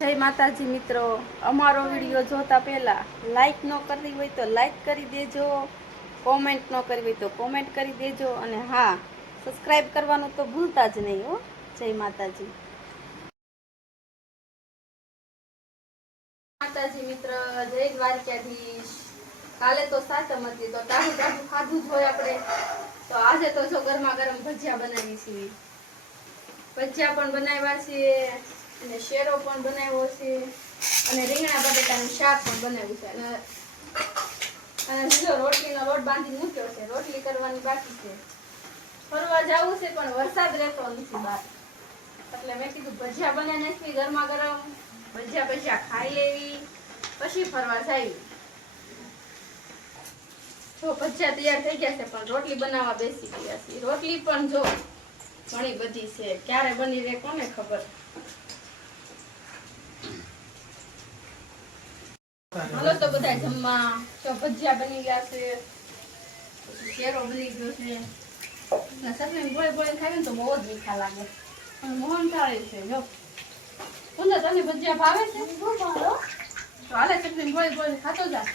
जय माताजी मित्रों, अमारो विडियो जोता पहला लाइक न करवी होय तो लाइक करी देजो, कॉमेंट न करवी तो कॉमेंट करी देजो अने हाँ सब्सक्राइब करवानुं तो भूलता ज नहीं हो। जय माताजी। माताजी मित्र, जय द्वारकाधीश। काले तो सातम हती तो टाढું टाढું खाधું જ હોય આપણે। તો આજે તો જો ગરમા ગરમ ભજીયા બનાવી છે, ભજીયા પણ બનાવ્યા છે અને શેરો પણ બનાવ્યો છે અને રીંગણા બટેટાનું શાક પણ બનાવ્યું છે અને જો રોટલીનો લોટ બાંધી મૂક્યો છે, રોટલી કરવાની બાકી છે। ફરવા જવું છે પણ વરસાદ રહેતો નથી બહાર, એટલે મેં કીધું ભજીયા બનાવી નાખવી, ગરમા ગરમ ભજીયા ખાઈ લેવી પછી ફરવા જઈએ। જો ભજીયા તૈયાર થઈ ગયા છે પણ રોટલી બનાવવા બેસી ગયા છે। રોટલી પણ જો ઘણી બધી છે, ક્યારે બની રહે કોને ખબર। હાલો તો બધા જમવા। જો ભજીયા બની ગયા છે, શેરો બની ગયો છે ને ચટણી ગોળી ગોળી ખાવી ને તો બહુ જ મીઠા લાગે અને મોહન થાળી છે। જો પુંજા તને ભજીયા ભાવે છે? તો હાલે ચટણી ગોળી ગોળી ખાતો જા।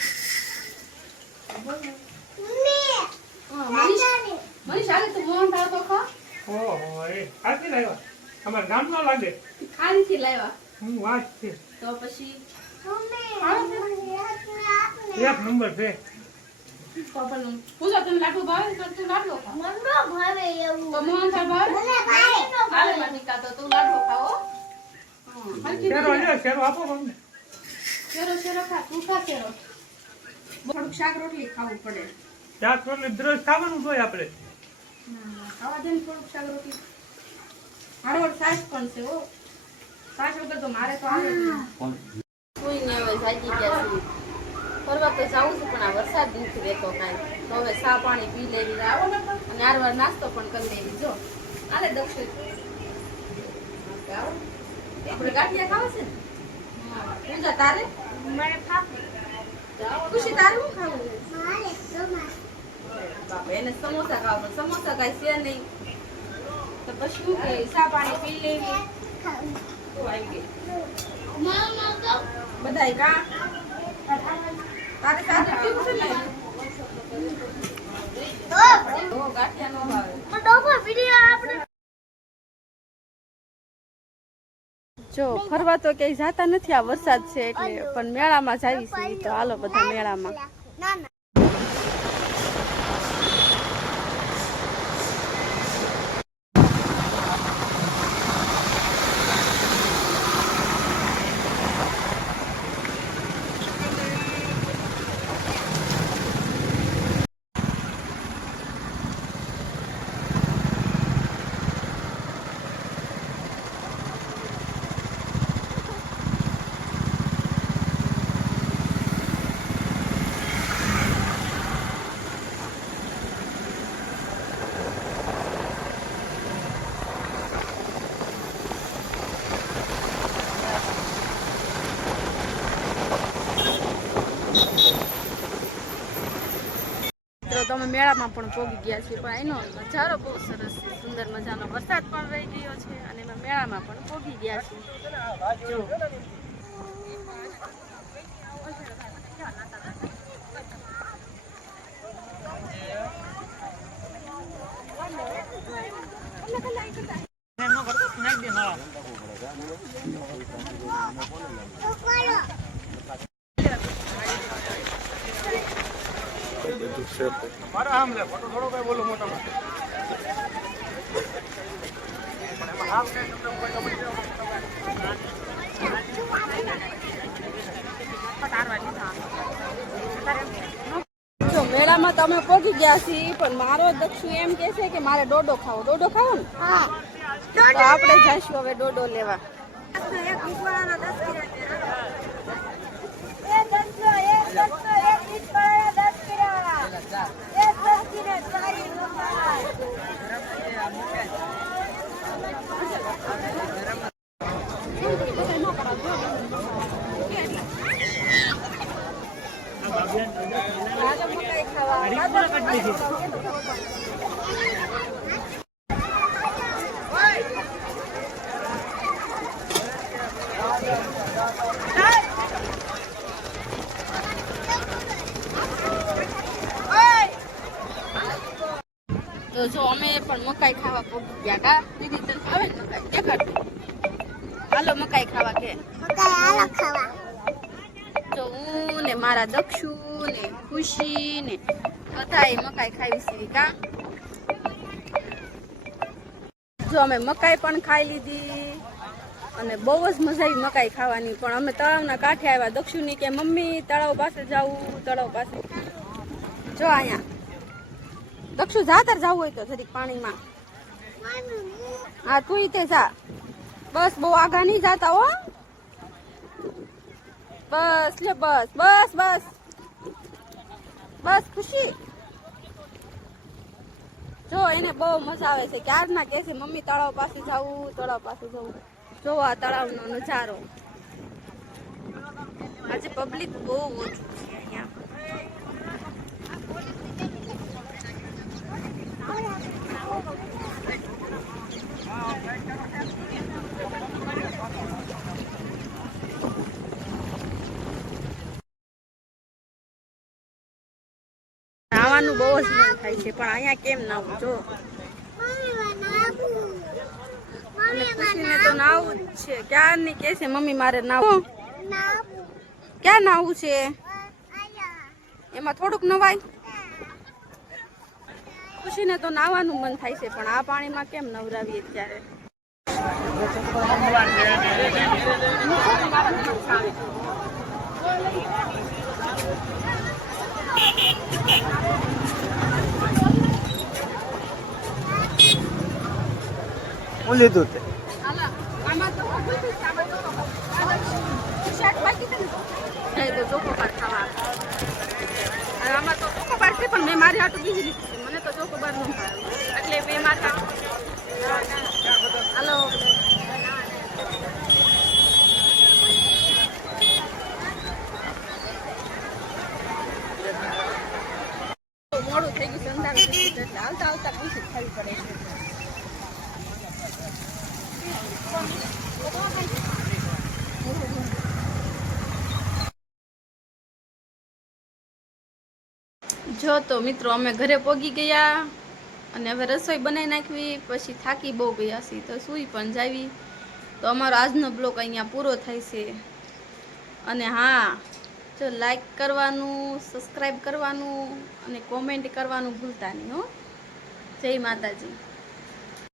મનીષ હાલે તું મોહન થાળ તો ખા। ઓહો એ આથી લાવ્યા અમાર ગામનો લાગે ખારીથી લાવ્યા હું વાત છે તો પછી એક નંબર છે। પૂજા તને લાડુ ભાવે તો તું લાડુ ખા। મને ભાવે એવું તો મોહન થાળ ભાવે? મને ભાવે હાલે મનિકા તો તું લાડુ ખાઓ। શેરો લ્યો શેરો આપો મને શેરો ખા, તું ખા શેરો। થોડુંક શાક રોટલી ખાવું પડે। શાક રોટલી દરરોજ ખાવાનું હોય આપણે ખાવા દે ને થોડુંક શાક રોટલી। હારોડ સાસ પણ છે હો, સાસ વગર તો મારે તો આવે કોઈ ને હવે જાગી ગયા છે, ફરવા તો જાવું છે પણ આ વરસાદ નથી રહેતો કાંઈ, તો હવે ચા પાણી પી લેવી અને આરવાર નાસ્તો પણ કરી લેવી। જો આલે દક્ષિણ આપણે ગાંઠિયા ખાવા છે ને? પૂજા તારે? મને ભાવે ખુશી તારે શું ખાવું? મારે સમા બાપા એને સમોસા ખાવા, પણ સમોસા કાંઈ છે નહીં તો પછી શું કે ચા પાણી પી લેવી। તો આવી ગઈ મામા તો બધાય કા તારે સાથે પીવું છે ને? ઓ ગાંઠિયા નો ભાવે ડોબો વિડિયો આપણે જો ફરવા તો ક્યાંય જાતા નથી, આ વરસાદ છે એટલે, પણ મેળામાં જાવી છે તો હાલો બધા મેળામાં। ના ના તમે મેળામાં પણ પહોંચી ગયા છીએ, પણ એનો નજારો બહુ સરસ છે, સુંદર મજાનો વરસાદ પણ રહી ગયો છે અને એમાં મેળામાં પણ પહોંચી ગયા છીએ। જો મારા આમ લે ફોટો થોડો કઈ બોલો મોટા જો મેળામાં તો અમે પહોંચી ગયા છીએ, પણ મારો દક્ષુ એમ કે છે કે મારે ડોડો ખાવો। ડોડો ખાવો ને? હા તો આપણે જઈશું હવે ડોડો લેવા। તો જો અમે પણ મકાઈ ખાવા પહોંચી ગયા કા દીદી તને ભાવે ને મકાઈ દેખાડ હાલો મકાઈ ખાવા કે મકાઈ આલો ખાવા. તો હું ને મારા દક્ષુ ને ખુશી ને બધાએ મકાઈ ખાવી છે કા જો અમે મકાઈ પણ ખાઈ લીધી અને બહુ જ મજા આવી મકાઈ ખાવાની પણ અમે તળાવના કાંઠે આવ્યા દક્ષુની કે મમ્મી તળાવ પાસે જાવું તળાવ પાસે જો અહીંયા દક્ષુ જાતર જવું હોય તો જરીક પાણીમાં હા તું તે જા બસ બહુ આગા નહીં જાતા હો બસ લે બસ બસ બસ બસ ખુશી જો એને બહુ મજા આવે છે ક્યારના કહે છે મમ્મી તળાવ પાસે જવું જો આ તળાવનો નજારો આજે પબ્લિક બહુ ઓછું છે અહીંયા નાવાનું બહુ જ મન થાય છે પણ અહીંયા કેમ નાવું જો અને ખુશીને તો નાવું જ છે ક્યારની કે છે મમ્મી મારે નાવું ક્યાં નાવું છે એમાં થોડુંક નવાય ખુશીને તો નાવાનું મન થાય છે પણ આ પાણીમાં કેમ નવરાવીએ ત્યારે હું લીધું તે તો ચોકોબાર ખાવા આમાં તો ચોકોબાર છે પણ મેં મારી હાટું બીજી લીધી છે મને તો ચોકોબાર ન ભાવે એટલે મેં મારા હાલો મોડું થઈ ગયું સંધાન એટલે આવતા આવતા પૂછી ખાવી પડે છે જો તો મિત્રો અમે ઘરે પહોંચી ગયા અને હવે રસોઈ બનાવી નાખવી પછી થાકી બહુ ગયા છીએ તો સૂઈ પણ જાવી તો અમારો આજનો બ્લોગ અહીંયા પૂરો થાય છે અને હા જો લાઈક કરવાનું સબસ્ક્રાઈબ કરવાનું અને કોમેન્ટ કરવાનું ભૂલતા નહીં હો જય માતાજી